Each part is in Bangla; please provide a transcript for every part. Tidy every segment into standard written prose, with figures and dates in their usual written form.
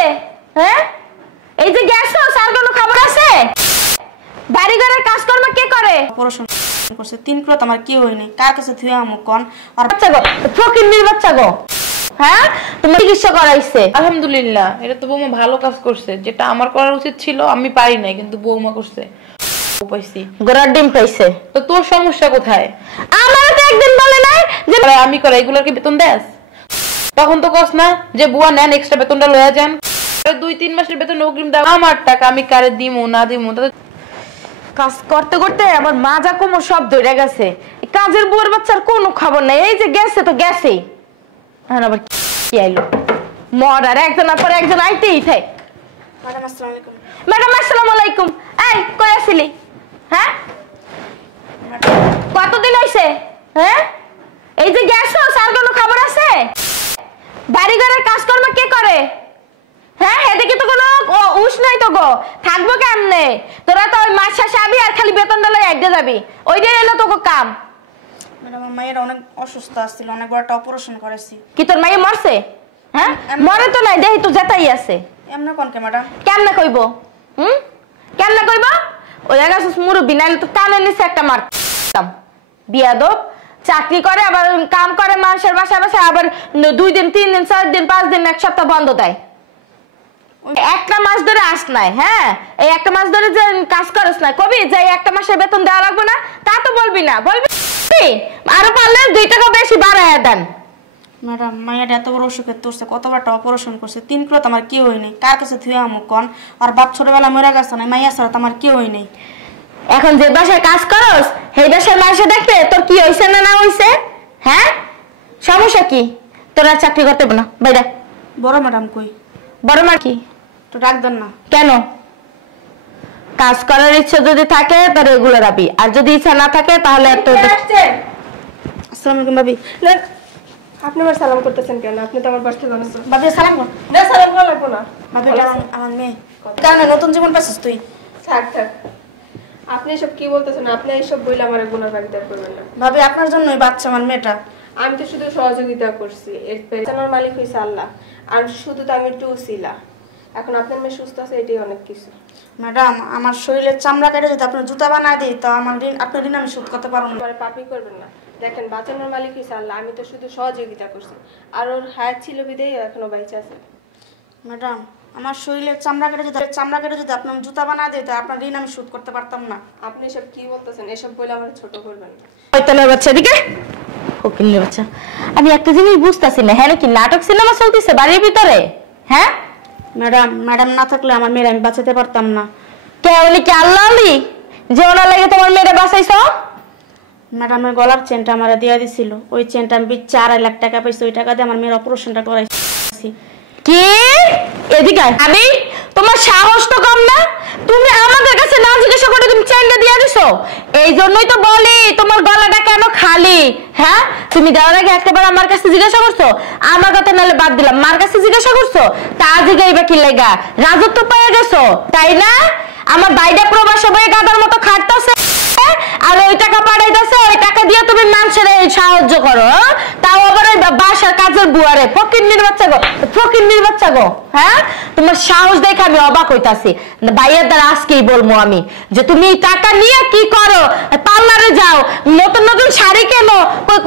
হইছে? হ্যাঁ, এই যে গেছো স্যার কোনো খবর আছে? বাড়ি ঘরের কাজকর্ম কে করে? পড়াশোনা করছে 3 ক্রত আমার কি হয়নি, কার কাছে থুয়া আমু কোন? আর বাচ্চা গো, ফকিন্নির বাচ্চা গো। হ্যাঁ, তুমি চিকিৎসা করাইছে? আলহামদুলিল্লাহ, এটা তো বৌমা ভালো কাজ করছে। যেটা আমার করার উচিত ছিল আমি পারি নাই, কিন্তু বৌমা করছে। পাইছি গোড়ার ডিম পাইছে। তো তোর সমস্যা কোথায়? আমার তো একদিন বলে নাই যে আমি করা এগুলোর কি বেতন দেস? তখন তো কস না যে বুয়া নেন এক্সট্রা বেতনটা লয়ে যান। 2-3 মাসের বেতন অগ্রিম দাও। আমার টাকা আমি কারে দিমু না দিমু? কাজ করতে করতে আমার মাজা কোমর সব ধরে গেছে। কাজের বুয়ার বাচ্চার কোনো খবর নাই। এই যে গেছে তো গেছেই, আর আবার কি আইলো মরার একজনের পর একজন আইতেই থাকে। ম্যাডাম আসসালামু আলাইকুম। ম্যাডাম আসসালামু আলাইকুম। এই কই আছিলি? হ্যাঁ, কতদিন হইছে? হ্যাঁ, এই যে গেছো স্যার কোনো খবর আছে? বাড়ি ঘরের কাজকর্ম কে করে? হ্যাঁ, এদিকে তো কোনো উস নাই তো গো, থাকবো কেমনে? তোরা তো ওই মাস শেষে আবি আর খালি বেতন দিলে একদে যাবি, ওইটাই এলো তোকে কাম। ম্যাডাম আমার মায়ের অনেক অসুস্থ আছিল, অনেক বড় একটা অপারেশন করেছি। কি তোর মাইয়ে মরছে? হ্যাঁ, মরে তো নাই, দেহি তো যেতাই আছে। এমনে কোন কে ম্যাডাম? কেমনে কইব? কেমনে কইব? ওই জায়গায় মুরব্বি নাইলে তো কানে নিচে একটা মারতাম। বিয়াদব, চাকরি করে আবার কাম করে মানুষের বাসায় বাসায়, আবার 2 দিন 3 দিন 4 দিন 5 দিন 1 সপ্তাহ বন্ধ দেয়। একটা মাস ধরে আস নাই। হ্যাঁ, এই একটা মাস ধরে যে কাজ করস না, কবি যে একটা মাসের বেতন দেওয়া লাগবে না, তা তো বলবি না। বলবি আরো পারলে 2 টাকা বেশি বাড়ায় দেন। ম্যাডাম মায়ের এত বড় অসুখে তোরছে, কতবার একটা অপারেশন করছে, 3 ক্রত আমার কি হয়নি, কার কাছে থুয়া আমু কোন? আর বাপ ছোটবেলা মরে গেছে না, মাইয়া ছাড়া তো আমার কি হয়নি। এখন যে বাসায় কাজ করস সেই বাসার মানুষে দেখতে তোর কি হইছে না না হইছে? হ্যাঁ, সমস্যা কি? তোর আর চাকরি করতে হবে না, বাইরে। বড় ম্যাডাম কই? বড় মা কি তো ডাক দেন না কেন? কাজ করার ইচ্ছা যদি থাকে তাহলে এগুলো রাবি, আর যদি ইচ্ছা না থাকে তাহলে একটা। আসসালামু আলাইকুম ভাবি। আপনি আমার সালাম করতেছেন কেন? আপনি তো আমার বাসতে জানেন। ভাবি সালাম কর। না, সালাম করা লাগবো না। ভাবি আমার মেয়ে কারণে নতুন জীবন পাচ্ছিস তুই। থাক থাক, আপনি এসব কি বলতেছেন? আপনি এইসব বইলে আমার গুণার ভাগিদার করবেন না। ভাবি আপনার জন্যই বাচ্চা আমার মেয়েটা। আমি তো শুধু সহযোগিতা করছি, এর পেছনের মালিক হয়েছে আল্লাহ, আর শুধু তো আমি একটু উসিলা। এখন আপনার মেয়ে সুস্থ আছে, এটাই অনেক কিছু। ম্যাডাম আমার শরীরের চামড়া কেটে যদি আপনার জুতা বানায় দিই তো আমার ঋণ, আপনার ঋণ আমি শোধ করতে পারবো না। পরে পাপই করবেন না। দেখেন, বাঁচানোর মালিক হয়েছে আল্লাহ, আমি তো শুধু সহযোগিতা করছি। আর ওর হায়াত ছিল বিদেই এখনো বাইচে আছে। ম্যাডাম আমার শরীরের চামড়া কেটে যদি আপনার জুতা বানায় দিই তো আপনার ঋণ আমি শোধ করতে পারতাম না। আপনি এসব কি বলতেছেন? এসব বলে আমার ছোট করবেন না। শয়তানের বাচ্চা, দিকে ফকিন্নির বাচ্চা। আমি একটা জিনিস বুঝতাছি না, হ্যাঁ নাকি নাটক সিনেমা চলতেছে বাড়ির ভিতরে? হ্যাঁ ম্যাডাম না থাকলে আমার মেয়ের আমি বাঁচাতে পারতাম না। কে উনি কি আল্লাহ আলী যে ওনার লাগে তোমার মেয়েরে বাঁচাইছো? ম্যাডামের গলার চেনটা আমার দিয়ে দিছিল, ওই চেনটা আমি 4 লাখ টাকা পাইছি, ওই টাকা দিয়ে আমার মেয়ের অপারেশনটা করাইছি। কি? এদিকে আমি তোমার সাহস তো কম না? তুমি আমাদের কাছে না জিজ্ঞাসা করে তুমি চেনটা দিয়ে দিছো। এই জন্যই তো বলি তোমার গলাটা কেন খালি। হ্যাঁ, তুমি দেওয়ার আগে একবার আমার কাছে জিজ্ঞাসা করছো? আমার কথা নালে বাদ দিলাম, মার কাছে জিজ্ঞাসা করছো? তা জিগাইবা কি লেগা? রাজত্ব পেয়ে গেছো তাই না? আমার বাইরে প্রবাসে বয়ে গাদার মতো খাটতেছে, আর ওই টাকা পাঠাইতেছে, ওই টাকা দিয়ে তুমি মানুষের সাহায্য করো, তাও আবার ওই বাসার কাজের বুয়ারে। ফকিন্নির বাচ্চা গো, ফকিন্নির বাচ্চা গো। হ্যাঁ, তোমার সাহস দেখে আমি অবাক হইতাছি। ভাইয়ের দ্বারা আজকেই বলবো আমি যে তুমি টাকা নিয়ে কি করো? পার্লারে যাও, নতুন নতুন শাড়ি কেনো,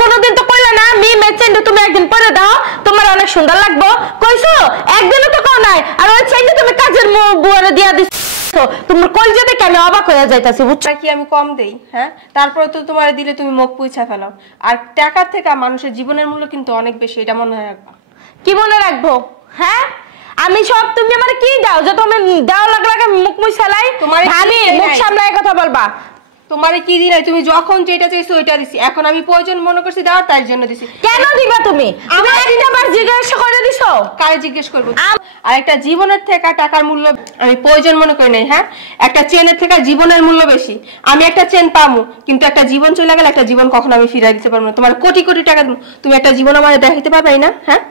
কোনোদিন তো কইলে না মেয়ের চেনটা তুমি একদিন পরে দাও, তোমার অনেক সুন্দর লাগবো, কইছো? একদিনও তো কও নাই, আর ওই চেনটা তুমি কাজের বুয়ারে দিয়া দিচ্ছ। তোমার কলজা দেখে আমি অবাক হয়ে যাইতাছি, বুঝছো? কি আমি কম দেই? হ্যাঁ, তারপরে তো তোমার দিলে তুমি মুখ পুইছা ফেলাও। আর টাকার থেকে মানুষের জীবনের মূল্য কিন্তু অনেক বেশি, এটা মনে রাখবা। কি মনে রাখবো? হ্যাঁ, আমি সব তুমি আমার কি দাও যে তুমি দাও লাগলাকে মুখ মুই ফেলাই? তোমার ভাবি মুখ সামলায় কথা বলবা। তোমারে কি দিলাই? তুমি যখন যেটা চাইছো ওইটা দিছি। এখন আমি প্রয়োজন মনে করছি দেওয়ার, তার জন্য দিছি। কেন দিবা তুমি? আমার একটাবার জিজ্ঞাসা করে দিছো? কারে জিজ্ঞেস করবো? আর একটা জীবনের থেকে টাকার মূল্য আমি প্রয়োজন মনে করি নাই। হ্যাঁ, একটা চেনের থেকে জীবনের মূল্য বেশি। আমি একটা চেন পামু, কিন্তু একটা জীবন চলে গেলে একটা জীবন কখনো আমি ফিরাই দিতে পারবো না। তোমার কোটি কোটি টাকা তুমি একটা জীবন আমার দেখাইতে পারবে না। হ্যাঁ,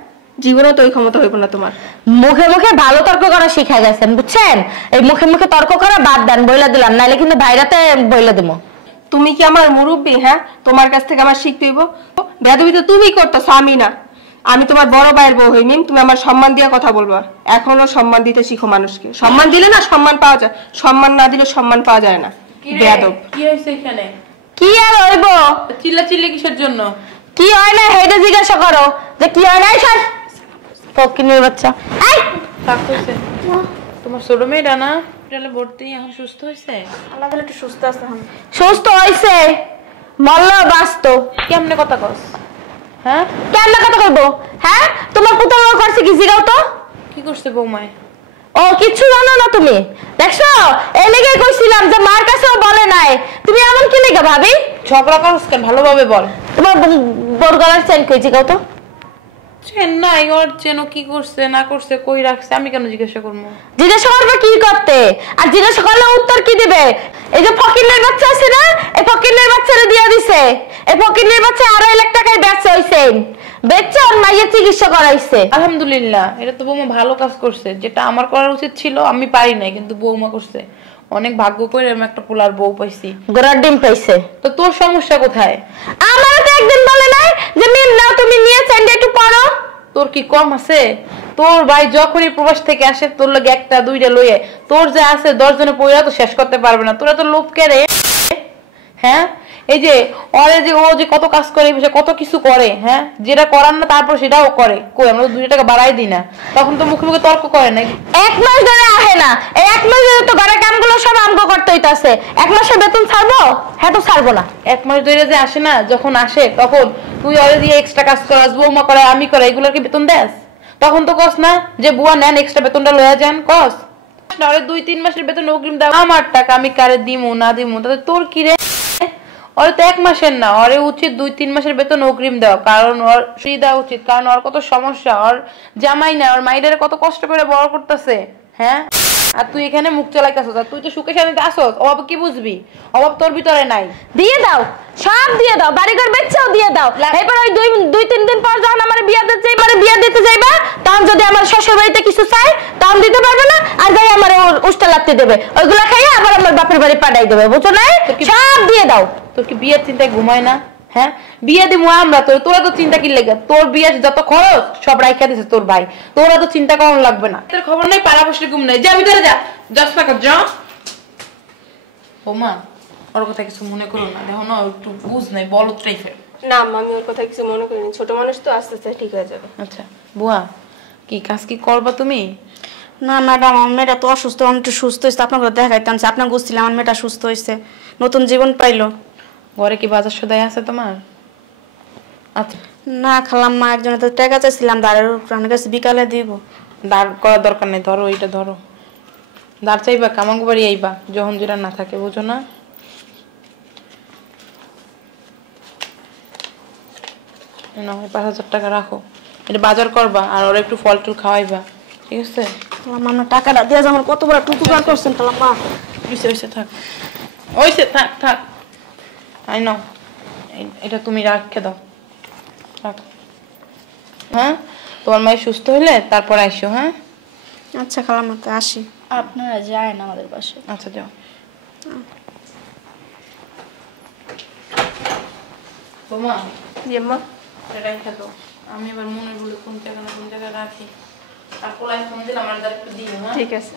জীবনও তো ওই ক্ষমতা হইব না তোমার। মুখে মুখে ভালো তর্ক করা শিখা গেছেন, বুঝছেন? এই মুখে মুখে তর্ক করা বাদ দেন, বইলা দিলাম, নাইলে কিন্তু ভাইরাতে বইলা দেবো। তুমি কি আমার মুরব্বী? হ্যাঁ, তোমার কাছ থেকে আমার শিখতে হইব? বেয়াদবি তো তুমি করতেছো, আমি না। আমি তোমার বড় ভাইয়ের বউ হই মিম, তুমি আমার সম্মান দিয়ে কথা বলবা। এখনো সম্মান দিতে শিখো মানুষকে। সম্মান দিলে না সম্মান পাওয়া যায়, সম্মান না দিলে সম্মান পাওয়া যায় না। বেয়াদব। কি হয়েছে এখানে? কি আর হইব? চিল্লা চিল্লি কিসের জন্য? কি হয় না হেডে জিজ্ঞাসা করো যে কি হয় নাই সব ফকিনের বাচ্চা। এই থাকতেছে তোমার ছোট মেয়েটা না হসপিটালে ভর্তি, এখন সুস্থ হয়েছে? আল্লাহ তাআলা একটু সুস্থ আছে এখন। সুস্থ হইছে, মল্ল বাস্ত। কেমনে কথা কস? হ্যাঁ কেন কথা কইবো? হ্যাঁ তোমার পুত্র করছে কি জিগাও তো? কি করছে বৌমায়? ও কিছু জানো না তুমি? দেখছো এই লেগে কইছিলাম যে মার কাছেও বলে নাই। তুমি এমন কি লেগে ভাবি? ঝগড়া করছ কেন? ভালোভাবে বল। তোমার বরগলার চেন কই জিগাও তো? চেন্নাই ওর যেন কি করছে না করছে কই রাখছে আমি কেন জিজ্ঞাসা করবো? জিজ্ঞাসা করবে কি করতে, আর জিজ্ঞাসা করলে উত্তর কি দিবে? এই যে ফকিনের বাচ্চা আছে না, এই ফকিনের বাচ্চারে দিয়া দিছে। এই ফকিনের বাচ্চা 2.5 লাখ টাকায় বেচছে হইছে, বেচছে আর মাইয়ের চিকিৎসা করাইছে। আলহামদুলিল্লাহ, এটা তো বৌমা ভালো কাজ করছে। যেটা আমার করার উচিত ছিল আমি পারি নাই, কিন্তু বৌমা করছে। অনেক ভাগ্য করে আমি একটা পোলার বউ পাইছি। গোড়ার ডিম পাইছে। তো তোর সমস্যা কোথায়? আমার তো একদিন বলে নাই যে মিম নাও তুমি নিয়ে চেন্ডে একটু পড়ো। তোর কি কম আছে? তোর ভাই যখনই প্রবাস থেকে আসে তোর লগে একটা দুইটা লইয়ে, তোর যা আছে 10 জনে পয়রা তো শেষ করতে পারবে না। তোরা তো লোভ কেড়ে। হ্যাঁ এই যে ওরে যে ও যে কত কাজ করে, কত কিছু করে, হ্যাঁ যেটা করার না তারপর সেটাও করে। কই আমরা 2 টাকা বাড়াই দিই না, তখন তো মুখে মুখে তর্ক করে না। 1 মাস ধরে আহে না, এই 1 মাস ধরে তো ঘরের কামগুলো সব আমগো করতে হইতাছে। 1 মাসের বেতন ছাড়বো? হ্যাঁ তো ছাড়বো না। 1 মাস ধরে যে আসে না, যখন আসে তখন তুই ওরে দিয়ে এক্সট্রা কাজ করাস, বৌমা করে আমি করে, এগুলোর কি বেতন দেস? তখন তো কস না যে বুয়া নেন এক্সট্রা বেতনটা লয়ে যান, কস না? ওরে 2-3 মাসের বেতন অগ্রিম দাও, আমার টাকা আমি কারে দিমু না দিমু তাতে তোর কি রে? ওরে তো 1 মাসের না, ওরে উচিত 2-3 মাসের বেতন অগ্রিম দেওয়া। কারণ ওর ফ্রি দেওয়া উচিত, কারণ ওর কত সমস্যা। ওর জামাই না, ওর মাইডারে কত কষ্ট করে বড় করতেছে। হ্যাঁ আর তুই এখানে মুখ চালাইতেছস, আর তুই তো সুখে শান্তিতে আসস। অভাব কি বুঝবি? অভাব তোর ভিতরে নাই। দিয়ে দাও, সব দিয়ে দাও, বাড়িঘর বেচছেও দিয়ে দাও। এরপর ওই 2-3 দিন পর যখন আমার বিয়া দিতে চাই, মানে বিয়া দিতে যাইবা, তখন যদি আমার শ্বশুর বাড়িতে কিছু চাই তখন দিতে পারবে না, আর যাই আমার উষ্টা লাগতে দেবে, ওইগুলা খাইয়ে আবার আমার বাপের বাড়ি পাঠাই দেবে, বুঝছো না? সব দিয়ে দাও। তোর কি বিয়ের চিন্তায় ঘুমায় না? হ্যাঁ বিয়ে দিব আমরা, তোরা তো চিন্তা কি লেগে? তোর বিয়ের যত খরচ সব রাইখা দিছে তোর ভাই, তোরা তো চিন্তা করানো লাগবে না। তোর খবর নাই, পাড়া বসে ঘুম নাই। যা ভিতরে যা, যাস না কাজ যা। ওমা ওর কথা কিছু মনে করো না, দেখো না একটু বুঝ নাই, বলত টাইপের। না আম্মা, আমি ওর কথা কিছু মনে করিনি। ছোট মানুষ তো, আস্তে আস্তে ঠিক হয়ে যাবে। আচ্ছা বুয়া, কি কাজ কি করবা তুমি? না ম্যাডাম, আমার মেয়েটা তো অসুস্থ, আমি একটু সুস্থ হয়েছে আপনার দেখাইতে আনছি। আপনার বুঝছিলাম আমার মেয়েটা সুস্থ হয়েছে, নতুন জীবন পাইলো। ঘরে কি বাজার সদাই আছে তোমার? আচ্ছা না খালাম মা, একজনের তো টাকা চাইছিলাম দাঁড়ের উপর, আমার কাছে বিকালে দিব। দাঁড় করার দরকার নেই, ধরো এইটা ধরো। দাঁড় চাইবা কামাঙ্গু বাড়ি আইবা যখন যেটা না থাকে, বুঝো না? না 5,000 টাকা রাখো, এটা বাজার করবা আর ওরা একটু ফল টুল খাওয়াইবা, ঠিক আছে? খালাম আমার টাকাটা দিয়ে আমার কত বড় টুকু বার করছেন খালাম মা। ওইসে থাক, ওইসে থাক থাক। আই নাও, এটা তুমি রাখে দাও, রাখ। হ্যাঁ তোমার মায়ের সুস্থ হলে তারপর আইসো। হ্যাঁ আচ্ছা খালাম মা, আসি। আপনারা যায় না আমাদের পাশে। আচ্ছা যাও। বোমা জি আম্মা। রেখে দাও, আমি এবার মনে বলে কোন জায়গায় না কোন জায়গায় রাখি। আর পোলাই ফোন দিলাম, আমার একটু দিও। হ্যাঁ ঠিক আছে।